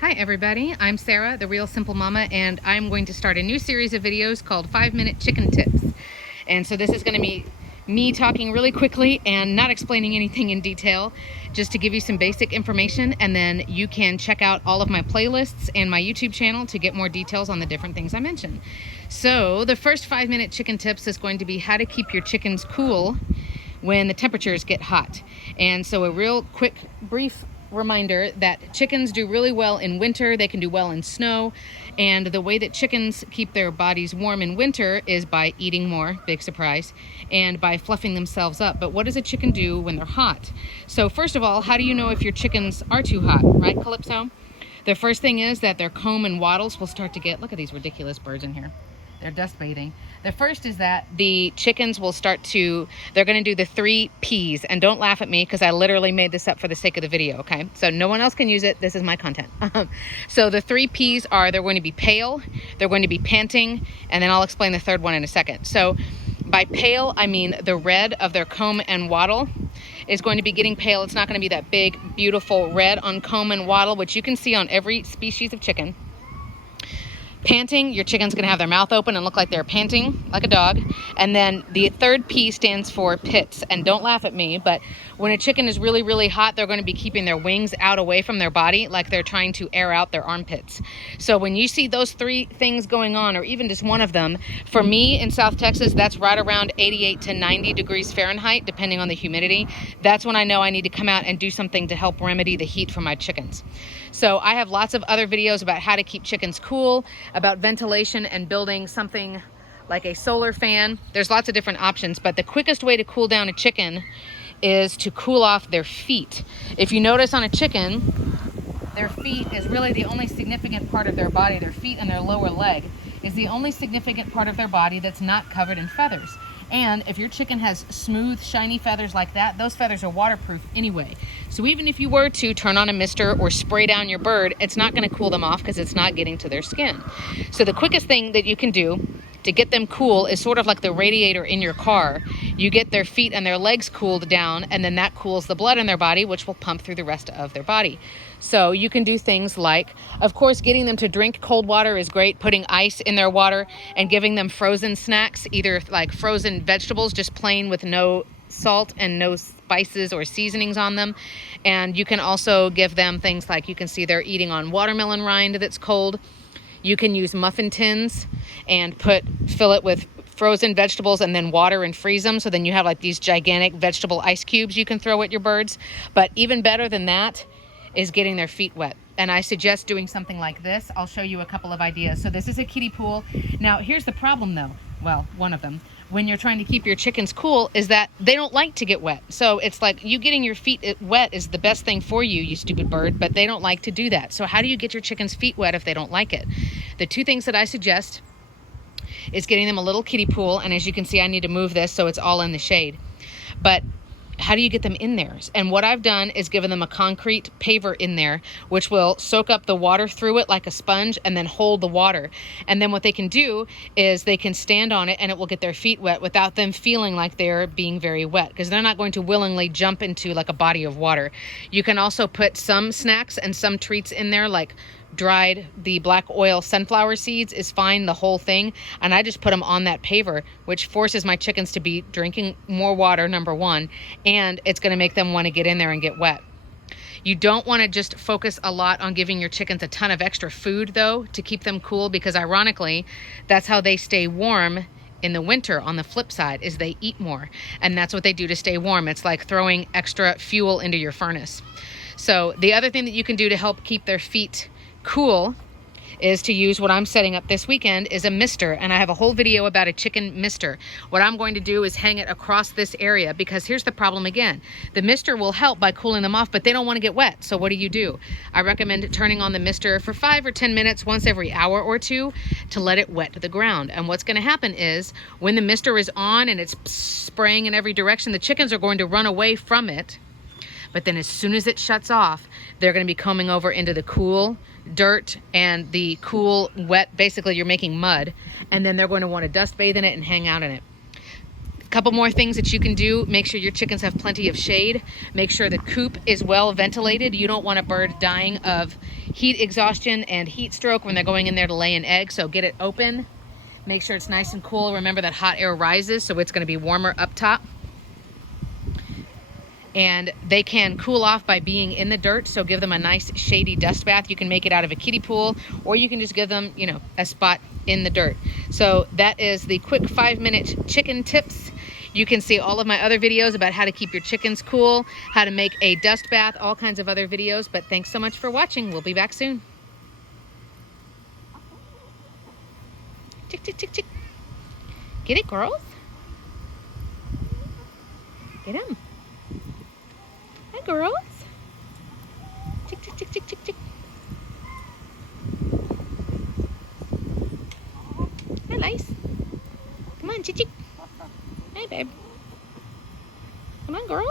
Hi everybody, I'm Sarah, the Real Simple Mama, and I'm going to start a new series of videos called 5-Minute Chicken Tips. And so this is going to be me talking really quickly and not explaining anything in detail, just to give you some basic information, and then you can check out all of my playlists and my YouTube channel to get more details on the different things I mentioned. So the first 5-minute chicken tips is going to be how to keep your chickens cool when the temperatures get hot. And so a real quick, brief reminder that chickens do really well in winter. They can do well in snow, and the way that chickens keep their bodies warm in winter is by eating more, big surprise, and by fluffing themselves up. But what does a chicken do when they're hot? So first of all, how do you know if your chickens are too hot, right, Calypso? The first thing is that their comb and wattles will start to get, look at these ridiculous birds in here. They're dust bathing. The first is that the chickens will start to, they're going to do the 3 P's. And don't laugh at me because I literally made this up for the sake of the video, okay? So no one else can use it. This is my content. So the 3 P's are they're going to be pale, they're going to be panting, and then I'll explain the third one in a second. So by pale, I mean the red of their comb and wattle is going to be getting pale. It's not going to be that big, beautiful red on comb and wattle, which you can see on every species of chicken. Panting, your chicken's going to have their mouth open and look like they're panting like a dog. And then the third P stands for pits. And don't laugh at me, but when a chicken is really, really hot, they're going to be keeping their wings out away from their body like they're trying to air out their armpits. So when you see those 3 things going on, or even just one of them, for me in South Texas, that's right around 88 to 90 degrees Fahrenheit, depending on the humidity. That's when I know I need to come out and do something to help remedy the heat for my chickens. So I have lots of other videos about how to keep chickens cool, about ventilation and building something like a solar fan. There's lots of different options, but the quickest way to cool down a chicken is to cool off their feet. If you notice on a chicken, their feet is really the only significant part of their body. Their feet and their lower leg is the only significant part of their body that's not covered in feathers. And if your chicken has smooth, shiny feathers like that, those feathers are waterproof anyway. So even if you were to turn on a mister or spray down your bird, it's not going to cool them off because it's not getting to their skin. So the quickest thing that you can do to get them cool is sort of like the radiator in your car. You get their feet and their legs cooled down, and then that cools the blood in their body, which will pump through the rest of their body. So you can do things like, of course, getting them to drink cold water is great, putting ice in their water and giving them frozen snacks, either like frozen vegetables, just plain with no salt and no spices or seasonings on them. And you can also give them things like, you can see they're eating on watermelon rind that's cold. You can use muffin tins and fill it with frozen vegetables and then water and freeze them. So then you have like these gigantic vegetable ice cubes you can throw at your birds. But even better than that is getting their feet wet. And I suggest doing something like this. I'll show you a couple of ideas. So this is a kiddie pool. Now here's the problem though. Well, one of them. When you're trying to keep your chickens cool is that they don't like to get wet. So it's like you getting your feet wet is the best thing for you, you stupid bird, but they don't like to do that. So how do you get your chickens' feet wet if they don't like it? The 2 things that I suggest is getting them a little kiddie pool. And as you can see, I need to move this so it's all in the shade. But how do you get them in there? And what I've done is given them a concrete paver in there, which will soak up the water through it like a sponge and then hold the water. And then what they can do is they can stand on it and it will get their feet wet without them feeling like they're being very wet, because they're not going to willingly jump into like a body of water. You can also put some snacks and some treats in there, like the black oil sunflower seeds is fine, the whole thing. And I just put them on that paver, which forces my chickens to be drinking more water, number 1, and it's going to make them want to get in there and get wet. You don't want to just focus a lot on giving your chickens a ton of extra food though to keep them cool, because ironically, that's how they stay warm in the winter. On the flip side is they eat more, and that's what they do to stay warm. It's like throwing extra fuel into your furnace. So the other thing that you can do to help keep their feet cool is to use what I'm setting up this weekend is a mister, and I have a whole video about a chicken mister. What I'm going to do is hang it across this area, because here's the problem again. The mister will help by cooling them off, but they don't want to get wet. So what do? I recommend turning on the mister for 5 or 10 minutes once every hour or 2 to let it wet the ground. And what's going to happen is when the mister is on and it's spraying in every direction, the chickens are going to run away from it. But then as soon as it shuts off, they're going to be coming over into the cool dirt and the cool, wet, basically you're making mud, and then they're going to want to dust bathe in it and hang out in it. Couple more things that you can do. Make sure your chickens have plenty of shade. Make sure the coop is well ventilated. You don't want a bird dying of heat exhaustion and heat stroke when they're going in there to lay an egg, so get it open. Make sure it's nice and cool. Remember that hot air rises, so it's going to be warmer up top. And they can cool off by being in the dirt, so give them a nice shady dust bath. You can make it out of a kiddie pool, or you can just give them, you know, a spot in the dirt. So that is the quick 5-minute chicken tips. You can see all of my other videos about how to keep your chickens cool, how to make a dust bath, all kinds of other videos. But thanks so much for watching. We'll be back soon. Chick, chick, chick, chick. Get it, girls? Get him. Hi, girls. Chick, chick, chick, chick, chick, chick. Hi, Lice. Come on, chick, chick. Hey, babe. Come on, girls.